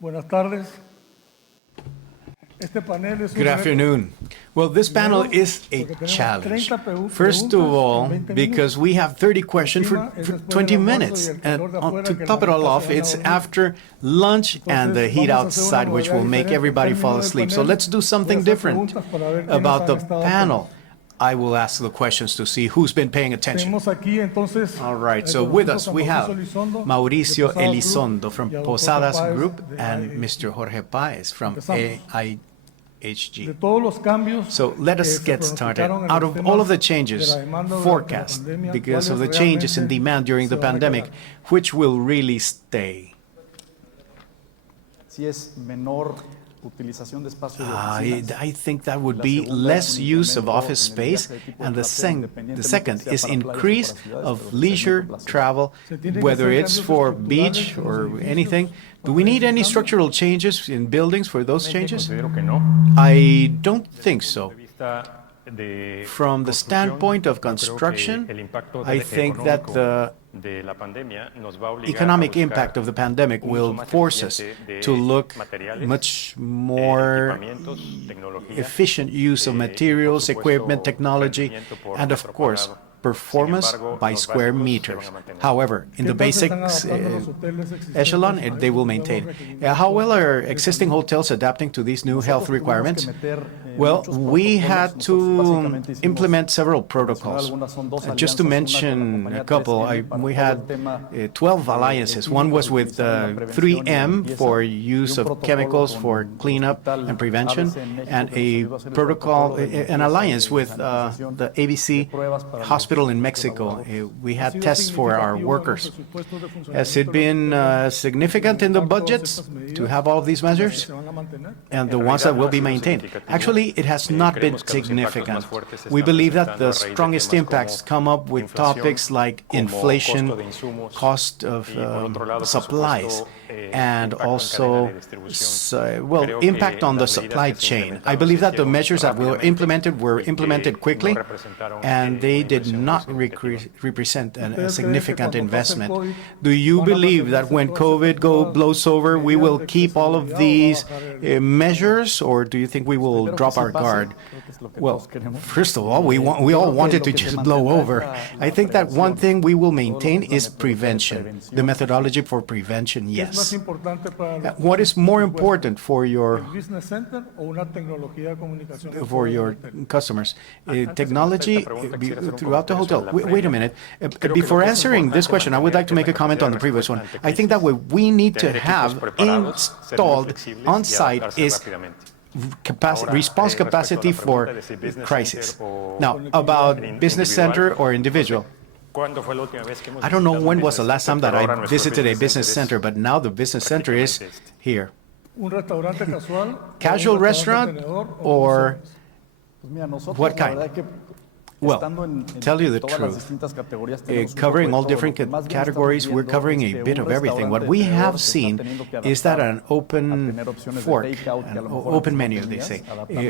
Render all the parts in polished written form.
Buenas tardes. Este panel es Good afternoon. Well, this panel is a challenge. First of all, because we have 30 questions for 20 minutes. And to top it all off, it's after lunch and the heat outside, which will make everybody fall asleep. So let's do something different about the panel. I will ask the questions to see who's been paying attention. All right, so with us we have Mauricio Elizondo from Posadas Group and Mr. Jorge Apaez from SAHIC. So let us get started. Out of all of the changes forecast because of the changes in demand during the pandemic, which will really stay? I think that would be less use of office space, and the second is increase of leisure travel, whether it's for beach or anything. Do we need any structural changes in buildings for those changes? I don't think so. From the standpoint of construction, I think that the economic impact of the pandemic will force us to look much more efficient use of materials, equipment, technology, and of course, performance by square meters. However, in the basic echelon, they will maintain. How well are existing hotels adapting to these new health requirements? Well, we had to implement several protocols. Just to mention a couple, we had 12 alliances. One was with 3M for use of chemicals for cleanup and prevention, and a protocol, an alliance with the ABC hospital in Mexico. We had tests for our workers. Has it been significant in the budgets to have all of these measures and the ones that will be maintained? Actually, it has not been significant. We believe that the strongest impacts come up with topics like inflation, cost of supplies, and also, impact on the supply chain. I believe that the measures that were implemented quickly, and they did not represent a significant investment. Do you believe that when COVID blows over, we will keep all of these measures, or do you think we will drop our guard? Well, first of all, we all want it to just blow over. I think that one thing we will maintain is prevention. The methodology for prevention, yes. What is more important for your customers? Technology throughout the hotel. Wait a minute. Before answering this question, I would like to make a comment on the previous one. I think that what we need to have installed on site is response capacity for crisis. Now, about business center or individual. I don't know when was the last time that I visited a business center, but now the business center is here. Casual restaurant or what kind? Well, tell you the truth, covering all different categories, we're covering a bit of everything. What we have seen is that an open fork, an open menu, they say.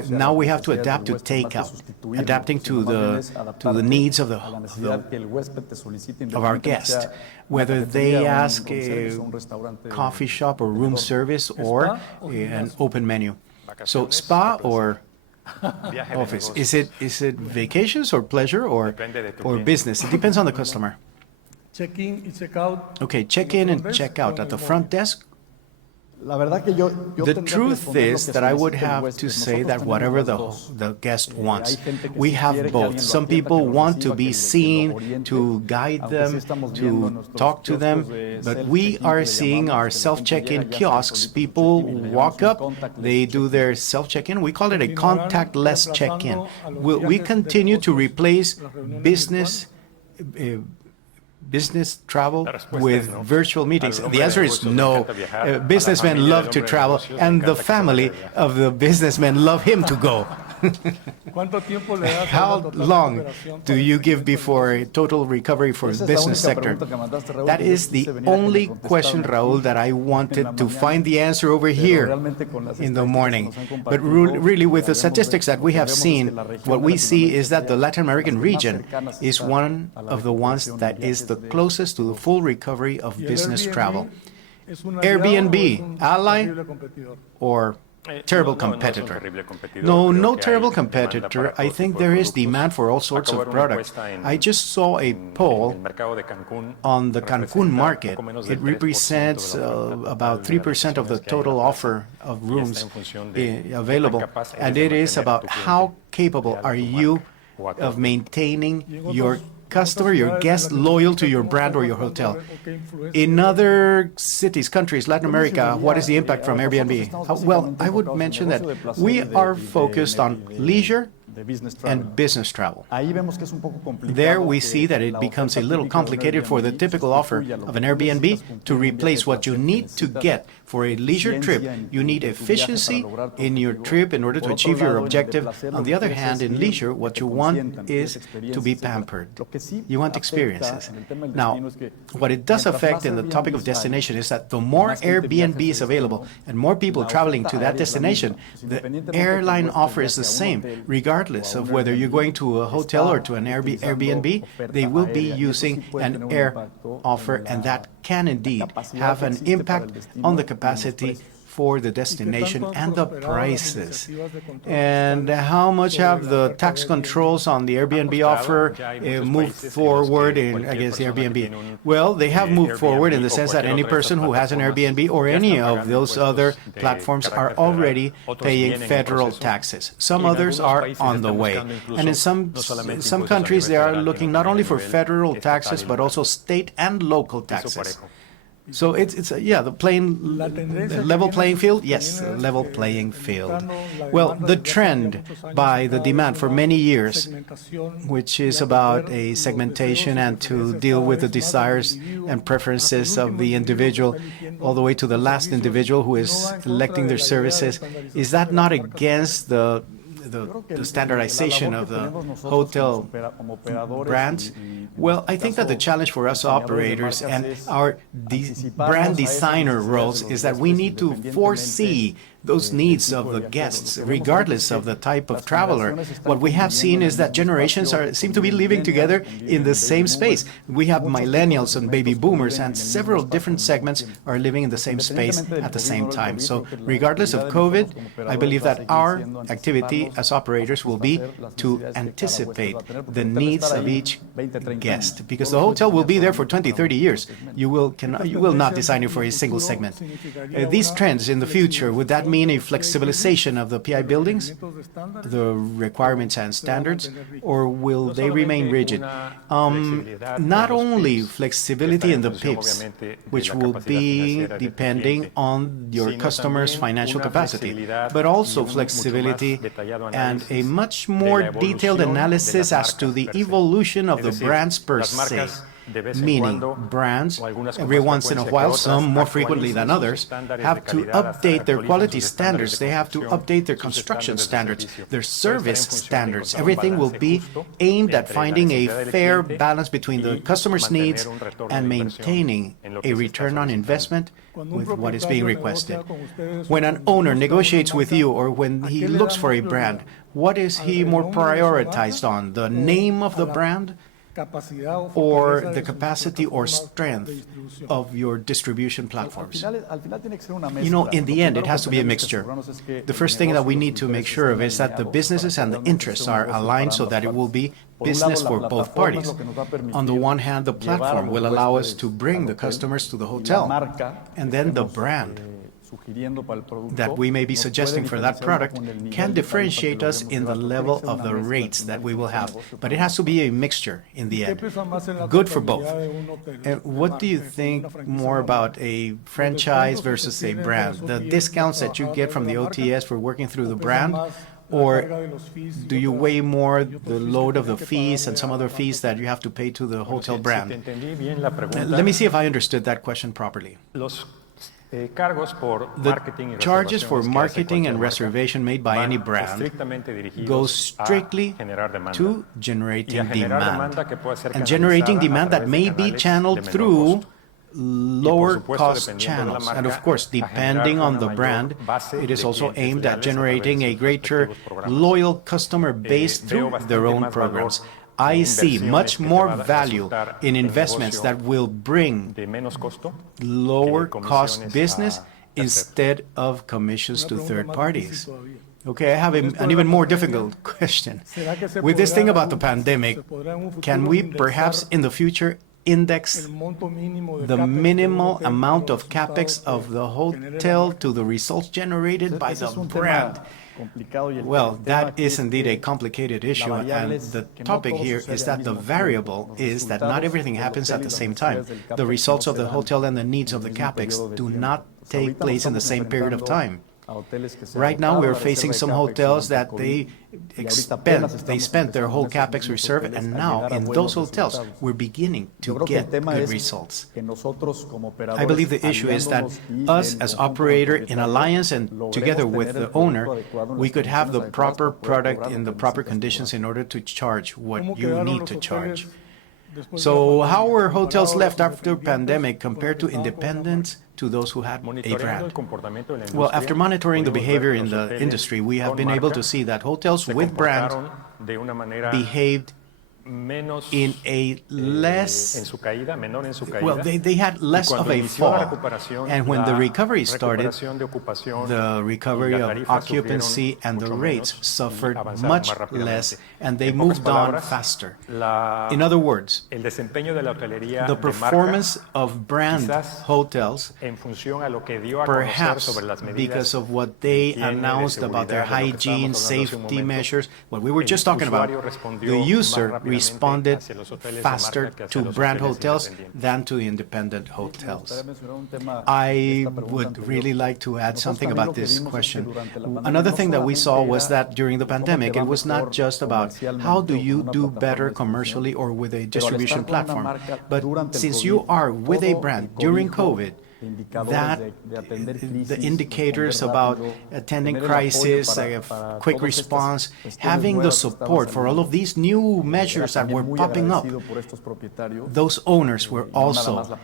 Now we have to adapt to takeout, adapting to the needs of our guest, whether they ask a coffee shop or room service or an open menu. So spa or office. Is it vacations or pleasure or business? It depends on the customer. Check-in and check-out. Okay, check-in and check-out at the front desk. The truth is that I would have to say that whatever the guest wants, we have both. Some people want to be seen, to guide them, to talk to them, but we are seeing our self-check-in kiosks. People walk up, they do their self-check-in. We call it a contactless check-in. Will we continue to replace business travel with virtual meetings? The answer is no. Businessmen love to travel, and the family of the businessmen love him to go. How long do you give before a total recovery for the business sector? That is the only question, Raul, that I wanted to find the answer over here in the morning. But really, with the statistics that we have seen, what we see is that the Latin American region is one of the ones that is the closest to the full recovery of business travel. ¿Es un aliado o es Airbnb, un ally terrible competidor? or terrible competitor? No terrible competitor. I think there is demand for all sorts of products. I just saw a poll on the Cancun market. It represents about 3% of the total offer of rooms available, and it is about how capable are you of maintaining your customer, your guest, loyal to your brand or your hotel. In other cities, countries, Latin America, what is the impact from Airbnb? Well, I would mention that we are focused on leisure and business travel. There we see that it becomes a little complicated for the typical offer of an Airbnb to replace what you need to get for a leisure trip. You need efficiency in your trip in order to achieve your objective. On the other hand, in leisure, what you want is to be pampered. You want experiences. Now, what it does affect in the topic of destination is that the more Airbnb is available and more people traveling to that destination, the airline offer is the same. Regardless of whether you're going to a hotel or to an Airbnb, they will be using an air offer, and that can indeed have an impact on the capacity for the destination and the prices. And how much have the tax controls on the Airbnb offer moved forward against the Airbnb? Well, they have moved forward in the sense that any person who has an Airbnb or any of those other platforms are already paying federal taxes. Some others are on the way. And in some countries, they are looking not only for federal taxes, but also state and local taxes. So it's the level playing field? Yes, level playing field. Well, the trend by the demand for many years, which is about a segmentation and to deal with the desires and preferences of the individual, all the way to the last individual who is electing their services, is that not against the standardization of the hotel brands? Well, I think that the challenge for us operators and our brand designer roles is that we need to foresee those needs of the guests, regardless of the type of traveler. What we have seen is that generations seem to be living together in the same space. We have millennials and baby boomers, and several different segments are living in the same space at the same time. So regardless of COVID, I believe that our activity as operators will be to anticipate the needs of each guest, because the hotel will be there for 20, 30 years. You will not design it for a single segment. These trends in the future, would that mean a flexibilization of the PI buildings, the requirements and standards, or will they remain rigid? Not only flexibility in the PIPs, which will be depending on your customer's financial capacity, but also flexibility and a much more detailed analysis as to the evolution of the brands per se. Meaning, brands, every once in a while, some more frequently than others, have to update their quality standards. They have to update their construction standards, their service standards. Everything will be aimed at finding a fair balance between the customer's needs and maintaining a return on investment with what is being requested. When an owner negotiates with you or when he looks for a brand, what is he more prioritized on? The name of the brand, or the capacity or strength of your distribution platforms? You know, in the end, it has to be a mixture. The first thing that we need to make sure of is that the businesses and the interests are aligned so that it will be business for both parties. On the one hand, the platform will allow us to bring the customers to the hotel, and then the brand that we may be suggesting for that product can differentiate us in the level of the rates that we will have. But it has to be a mixture in the end, good for both. What do you think more about a franchise versus a brand? The discounts that you get from the OTS for working through the brand, or do you weigh more the load of the fees and some other fees that you have to pay to the hotel brand? Let me see if I understood that question properly. The charges for marketing and reservation made by any brand go strictly to generating demand, and generating demand that may be channeled through lower cost channels. And of course, depending on the brand, it is also aimed at generating a greater loyal customer base through their own programs. I see much more value in investments that will bring lower cost business instead of commissions to third parties. Okay, I have an even more difficult question. With this thing about the pandemic, can we perhaps in the future index the minimal amount of capex of the hotel to the results generated by the brand? Well, that is indeed a complicated issue, and the topic here is that the variable is that not everything happens at the same time. The results of the hotel and the needs of the capex do not take place in the same period of time. Right now, we're facing some hotels that they spent their whole capex reserve, and now in those hotels, we're beginning to get good results. I believe the issue is that us as operator in alliance and together with the owner, we could have the proper product in the proper conditions in order to charge what you need to charge. So how were hotels left after pandemic compared to independents to those who had a brand? Well, after monitoring the behavior in the industry, we have been able to see that hotels with brand behaved in a less, well, they had less of a fall. And when the recovery started, the recovery of occupancy and the rates suffered much less, and they moved on faster. In other words, the performance of brand hotels, perhaps because of what they announced about their hygiene, safety measures, what we were just talking about, the user responded faster to brand hotels than to independent hotels. I would really like to add something about this question. Another thing that we saw was that during the pandemic, it was not just about how do you do better commercially or with a distribution platform, but since you are with a brand during COVID, that the indicators about attending crisis, quick response, having the support for all of these new measures that were popping up, those owners were also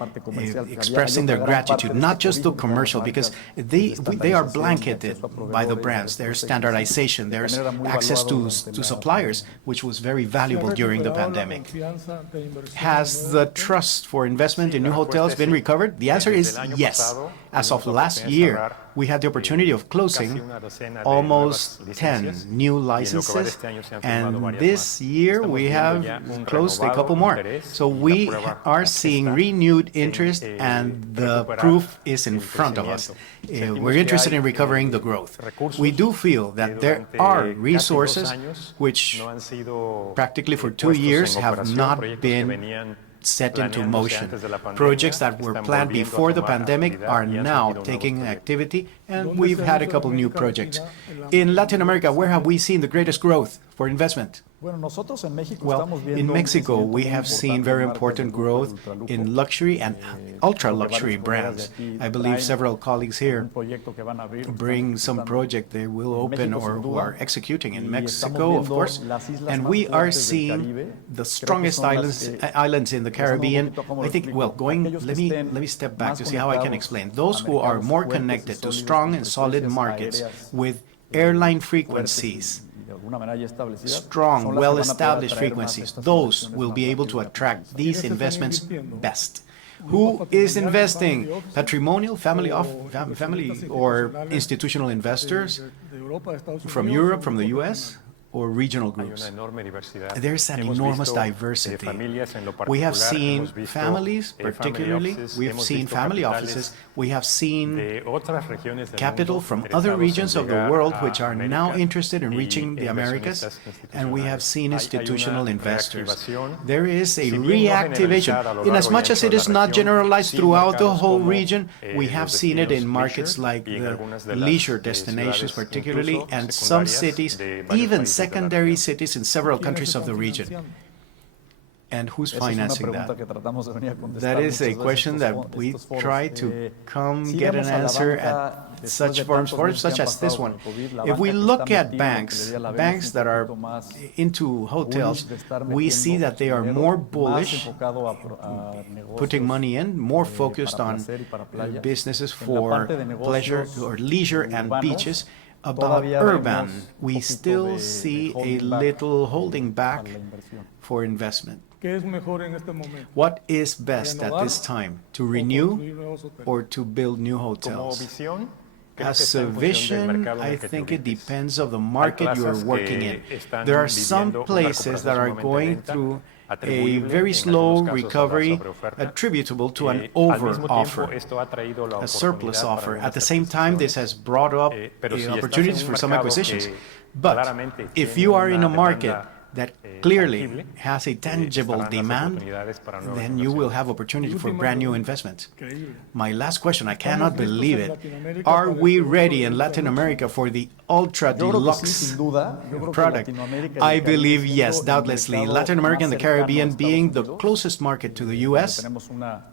expressing their gratitude, not just the commercial, because they are blanketed by the brands. There's standardization, there's access to suppliers, which was very valuable during the pandemic. Has the trust for investment in new hotels been recovered? The answer is yes. As of last year, we had the opportunity of closing almost 10 new licenses, and this year we have closed a couple more. So we are seeing renewed interest, and the proof is in front of us. We're interested in recovering the growth. We do feel that there are resources which practically for 2 years have not been set into motion. Projects that were planned before the pandemic are now taking activity, and we've had a couple new projects. In Latin America, where have we seen the greatest growth for investment? Well, in Mexico, we have seen very important growth in luxury and ultra-luxury brands. I believe several colleagues here bring some project they will open or who are executing in Mexico, of course. And we are seeing the strongest islands in the Caribbean. I think, well, let me step back to see how I can explain. Those who are more connected to strong and solid markets with airline frequencies, strong, well-established frequencies, those will be able to attract these investments best. Who is investing? Patrimonial, family or institutional investors from Europe, from the US? Or regional groups. There's an enormous diversity. We have seen families, particularly, we have seen family offices, we have seen capital from other regions of the world which are now interested in reaching the Americas, and we have seen institutional investors. There is a reactivation. In as much as it is not generalized throughout the whole region, we have seen it in markets like the leisure destinations particularly, and some cities, even secondary cities in several countries of the region. And who's financing that? That is a question that we try to get an answer at such forums, such as this one. If we look at banks that are into hotels, we see that they are more bullish, putting money in, more focused on businesses for pleasure or leisure and beaches. About urban, we still see a little holding back for investment. ¿Qué es mejor en este momento? What is best at this time, to renew Construir nuevos hoteles. or to build new Como hotels? visión, creo que As está a en función del vision, mercado en I el que te think it ubiques. depends of the market you are plazas working que in. están There are some viviendo una places that are recuperación going lenta, through a atribuible very en slow algunos casos a la recovery sobreoferta. attributable to an Al mismo over-offer, tiempo, esto ha traído la a surplus oportunidad para offer. At algunas the same time, this has brought up pero si estás en opportunities un for some mercado acquisitions. que But claramente if tiene you are in una a market demanda, that clearly tangible, has a tangible estarán las demand, oportunidades para nuevas then you will inversiones. have opportunity for Última brand new pregunta. investments. Increíble. My last question, I cannot listos believe en it. Latinoamérica Are para el we producto ready de in ultra Latin luxe? America for the ultra Yo creo que sí, deluxe sin duda. Yo creo que product? Latinoamérica y el I Caribe believe, siendo yes, el doubtlessly. mercado Latin America and the más cercano a Caribbean Estados being the Unidos, closest market to the donde U.S., tenemos una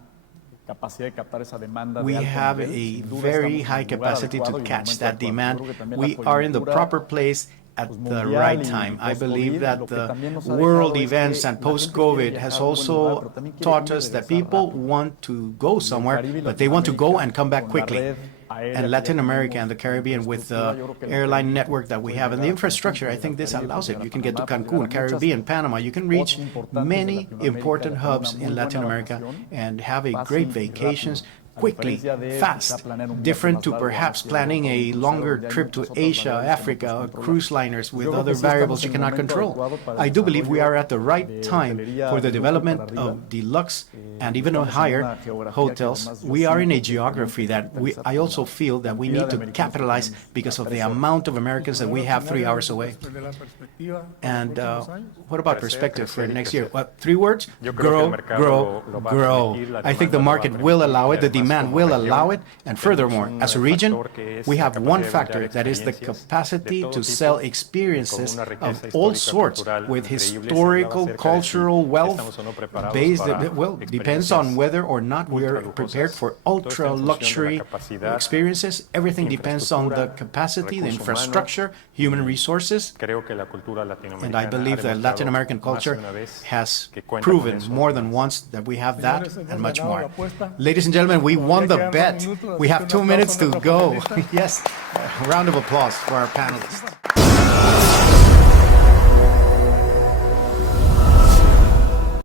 capacidad de captar esa demanda we de alto have nivel. a Sin duda very estamos en high el lugar capacity adecuado to y en el catch momento that adecuado. Yo demand. creo que también We la are in the coyuntura, proper place at pues, the mundial right y time. I post-COVID, believe that lo que the también nos ha world dejado es events que and la gente post-COVID quiere has viajar a algún lugar, also pero también quiere taught ir y us that regresar people rápido. want to go Y el somewhere, Caribe y but they want to go Latinoamérica, and come back con la quickly. red aérea And que Latin ya America tenemos, and the Caribbean with infraestructura, the yo creo que el airline Caribe network that we puede have and the llegar a infrastructure, I Cancún, think puede this llegar a allows it. Caribe, You can get to puede llegar a Cancún, Panamá, Caribbean, Panama. You can reach spots importantes de many Latinoamérica important y hacer hubs una in muy Latin buena America vacación, and have a fácil great y vacations rápido. A quickly, diferencia de fast, quizá planear un viaje different más to largo perhaps hacia planning Europa, a un crucero longer donde hay trip to muchas otras Asia, variables que no Africa, podemos controlar. cruise liners Yo with creo other que sí variables estamos you en el cannot momento control. adecuado para el I do believe we desarrollo are at the right de time hotelería for the de lujo development para arriba. of deluxe and even Estamos en higher una geografía que hotels. además yo We are in a siento que geography tenemos that que I capitalizar also por la feel that we cantidad need de to americanos que capitalize tenemos because a of the 3 horas. amount of Americans that we have 3 hours away. De la perspectiva para los And próximos años. what about Crecer, perspective for crecer y next year? crecer. What, 3 words? Yo creo que el Grow, mercado grow, lo va a grow. permitir, la I think the demanda lo va a market will permitir, allow y it, the además demand como will región allow it, and tenemos furthermore, un as a region, factor que es we la have capacidad one de factor, brindar that is the experiencias capacity de todo to tipo sell y con experiences una riqueza of all histórica, sorts, cultural with increíble. Se hablaba historical, acerca de si cultural wealth, estamos o no preparados based, para well, depends on experiencias whether or not we are ultralujosas. prepared for Todo está en función de la ultra-luxury capacidad, experiences. Everything depends on the infraestructura, capacity, the recursos infrastructure, human resources. Creo que la cultura And latinoamericana I believe ha that demostrado Latin American más culture de una vez has que cuenta con proven eso. more than once that we have that Señores, hemos and much ganado more. la apuesta. Ladies and gentlemen, we won the Todavía quedan bet. 2 minutos, We así have que 2 un minutes aplauso a to nuestros go. panelistas. Yes, a round of applause for our panelists.